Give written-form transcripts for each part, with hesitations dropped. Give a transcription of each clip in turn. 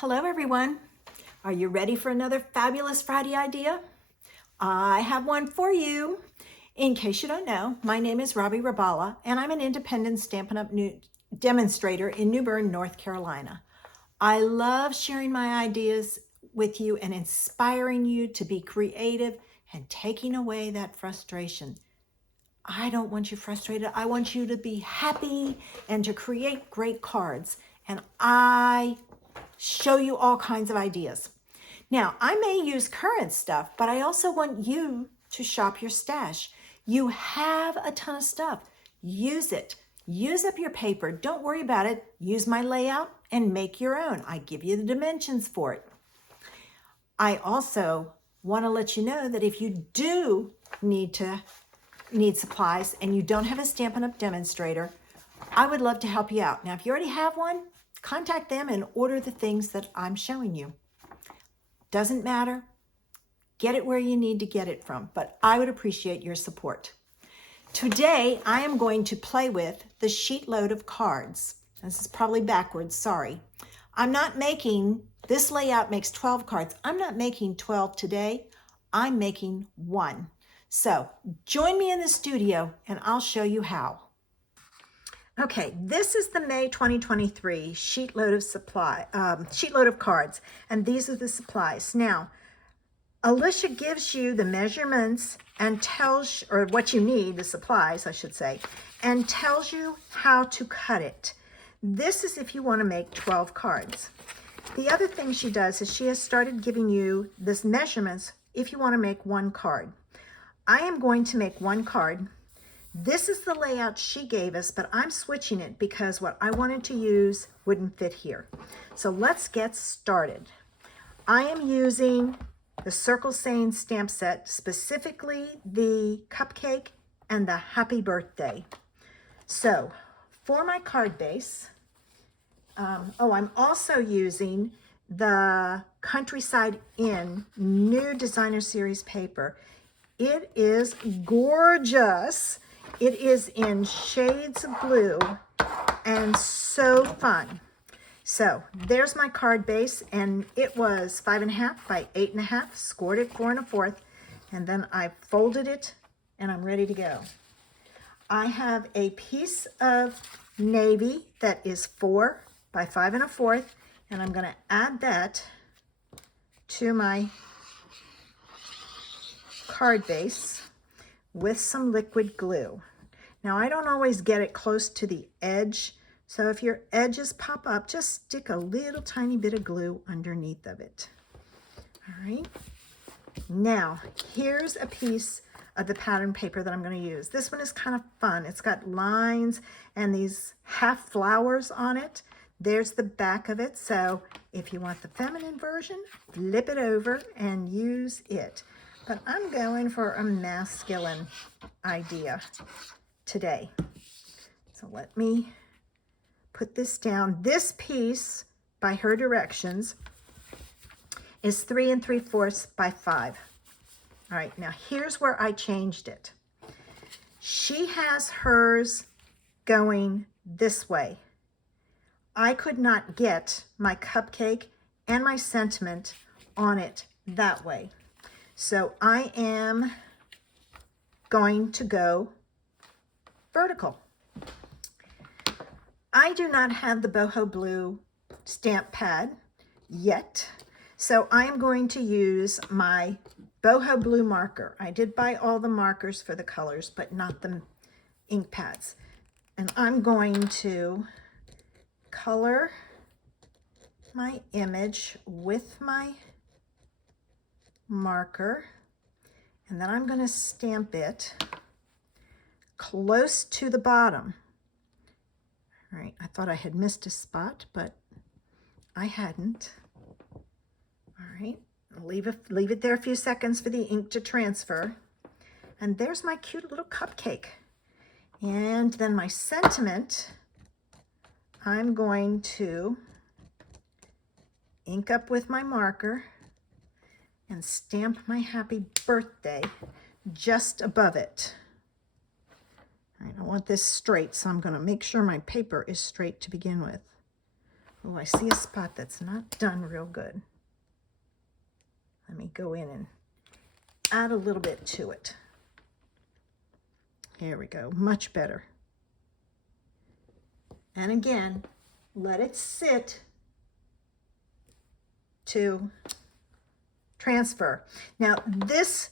Hello everyone. Are you ready for another fabulous Friday idea? I have one for you. In case you don't know, my name is Robbie Rabala and I'm an independent Stampin' Up! Demonstrator in New Bern, North Carolina. I love sharing my ideas with you and inspiring you to be creative and taking away that frustration. I don't want you frustrated. I want you to be happy and to create great cards. And I show you all kinds of ideas. Now, I may use current stuff, but I also want you to shop your stash. You have a ton of stuff. Use it. Use up your paper. Don't worry about it. Use my layout and make your own. I give you the dimensions for it. I also want to let you know that if you do need supplies and you don't have a Stampin' Up! Demonstrator, I would love to help you out. Now, if you already have one, contact them and order the things that I'm showing you. Doesn't matter. Get it where you need to get it from, but I would appreciate your support. Today, I am going to play with the sheet load of cards. This is probably backwards, sorry. I'm not making, this layout makes 12 cards. I'm not making 12 today. I'm making one. So join me in the studio and I'll show you how. Okay, this is the May 2023 sheet load of cards, and these are the supplies. Now, Alicia gives you the measurements and tells, or what you need, the supplies, I should say, and tells you how to cut it. This is if you want to make 12 cards. The other thing she does is she has started giving you this measurements if you want to make one card. I am going to make one card. This is the layout she gave us, but I'm switching it because what I wanted to use wouldn't fit here. So let's get started. I am using the Circle Saying stamp set, specifically the cupcake and the happy birthday. So for my card base, I'm also using the Countryside Inn new designer series paper. It is gorgeous. It is in shades of blue and so fun. So there's my card base, and it was 5.5 by 8.5, scored it 4 1/4, and then I folded it and I'm ready to go. I have a piece of navy that is 4 by 5 1/4, and I'm going to add that to my card base with some liquid glue. Now, I don't always get it close to the edge, so if your edges pop up, just stick a little tiny bit of glue underneath of it. All right. Now, here's a piece of the pattern paper that I'm going to use. This one is kind of fun. It's got lines and these half flowers on it. There's the back of it. So if you want the feminine version, flip it over and use it. But I'm going for a masculine idea today. So let me put this down. This piece, by her directions, is 3 3/4 by 5. All right, now here's where I changed it. She has hers going this way. I could not get my cupcake and my sentiment on it that way. So I am going to go vertical. I do not have the Boho Blue stamp pad yet, so I'm going to use my Boho Blue marker. I did buy all the markers for the colors, but not the ink pads. And I'm going to color my image with my marker, and then I'm going to stamp it close to the bottom. All right, I thought I had missed a spot, but I hadn't. All right, leave it there a few seconds for the ink to transfer. And there's my cute little cupcake. And then my sentiment, I'm going to ink up with my marker and stamp my happy birthday just above it. All right, I want this straight, so I'm going to make sure my paper is straight to begin with. Oh, I see a spot that's not done real good. Let me go in and add a little bit to it. Here we go, much better. And again, let it sit to transfer. Now this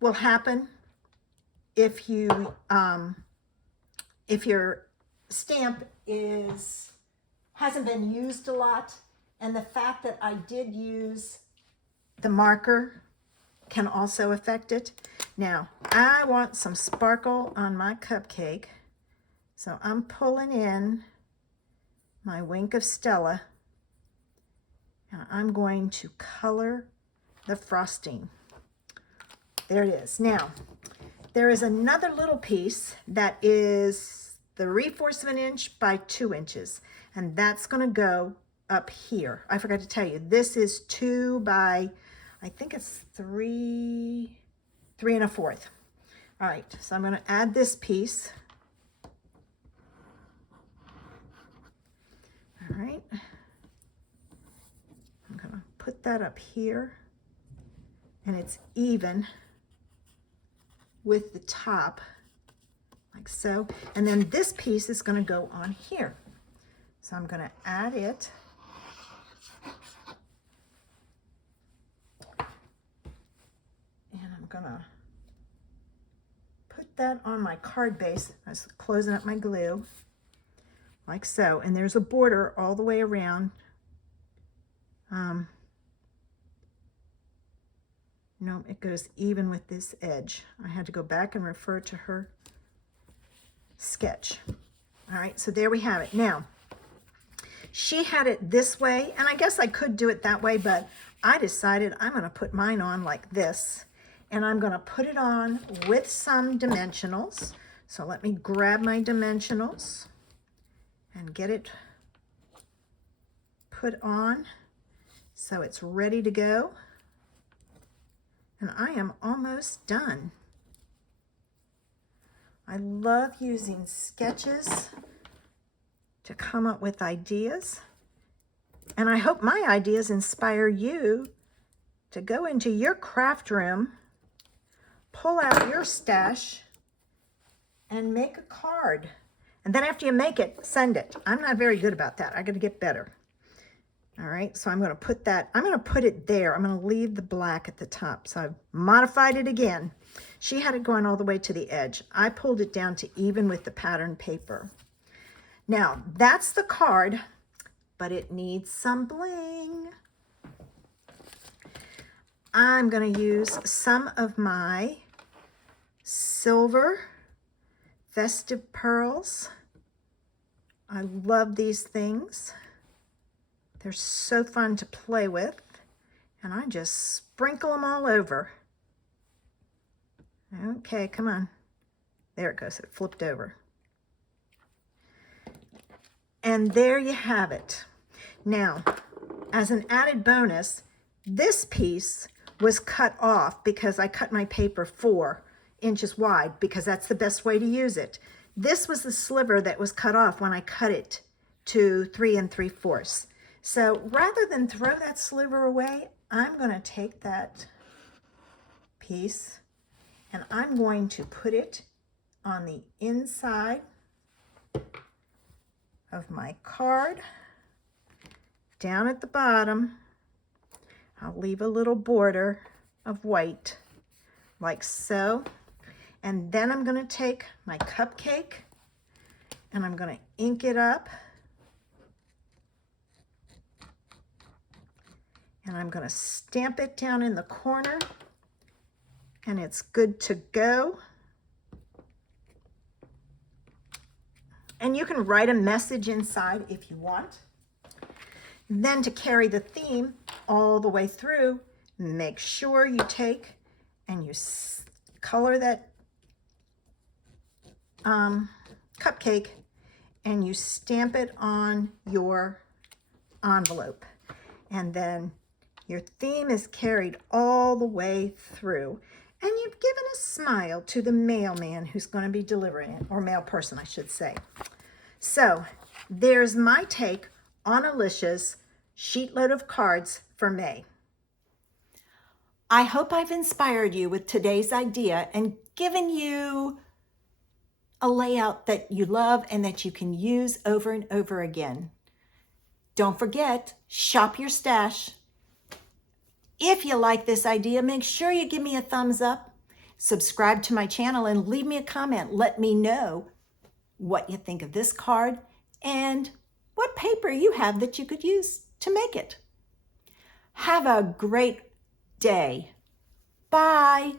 will happen if you if your stamp hasn't been used a lot, and the fact that I did use the marker can also affect it. Now I want some sparkle on my cupcake, so I'm pulling in my Wink of Stella, and I'm going to color the frosting. There it is. Now, there is another little piece that is 3/4 of an inch by 2 inches, and that's going to go up here. I forgot to tell you, this is 2 by, I think it's 3 3¼ All right, so I'm going to add this piece. All right, I'm going to put that up here, and it's even with the top, like so. And then this piece is going to go on here. So I'm going to add it. And I'm going to put that on my card base. I was closing up my glue, like so. And there's a border all the way around. No, it goes even with this edge. I had to go back and refer to her sketch. All right, so there we have it. Now, she had it this way, and I guess I could do it that way, but I decided I'm going to put mine on like this, and I'm going to put it on with some dimensionals. So let me grab my dimensionals and get it put on so it's ready to go. And I am almost done. I love using sketches to come up with ideas. And I hope my ideas inspire you to go into your craft room, pull out your stash, and make a card. And then after you make it, send it. I'm not very good about that. I got to get better. All right, so I'm going to put that, I'm going to put it there. I'm going to leave the black at the top. So I've modified it again. She had it going all the way to the edge. I pulled it down to even with the pattern paper. Now, that's the card, but it needs some bling. I'm going to use some of my silver festive pearls. I love these things. They're so fun to play with, and I just sprinkle them all over. Okay, come on. There it goes. It flipped over. And there you have it. Now, as an added bonus, this piece was cut off because I cut my paper 4 inches wide because that's the best way to use it. This was the sliver that was cut off when I cut it to 3 3/4. So rather than throw that sliver away, I'm going to take that piece and I'm going to put it on the inside of my card. Down at the bottom, I'll leave a little border of white, like so. And then I'm going to take my cupcake and I'm going to ink it up. And I'm going to stamp it down in the corner, and it's good to go. And you can write a message inside if you want. Then to carry the theme all the way through, make sure you take and you color that cupcake and you stamp it on your envelope. And then your theme is carried all the way through, and you've given a smile to the mailman who's going to be delivering it, or mail person, I should say. So there's my take Annalicia's sheetload of cards for May. I hope I've inspired you with today's idea and given you a layout that you love and that you can use over and over again. Don't forget, shop your stash. If you like this idea, make sure you give me a thumbs up, subscribe to my channel, and leave me a comment. Let me know what you think of this card and what paper you have that you could use to make it. Have a great day. Bye.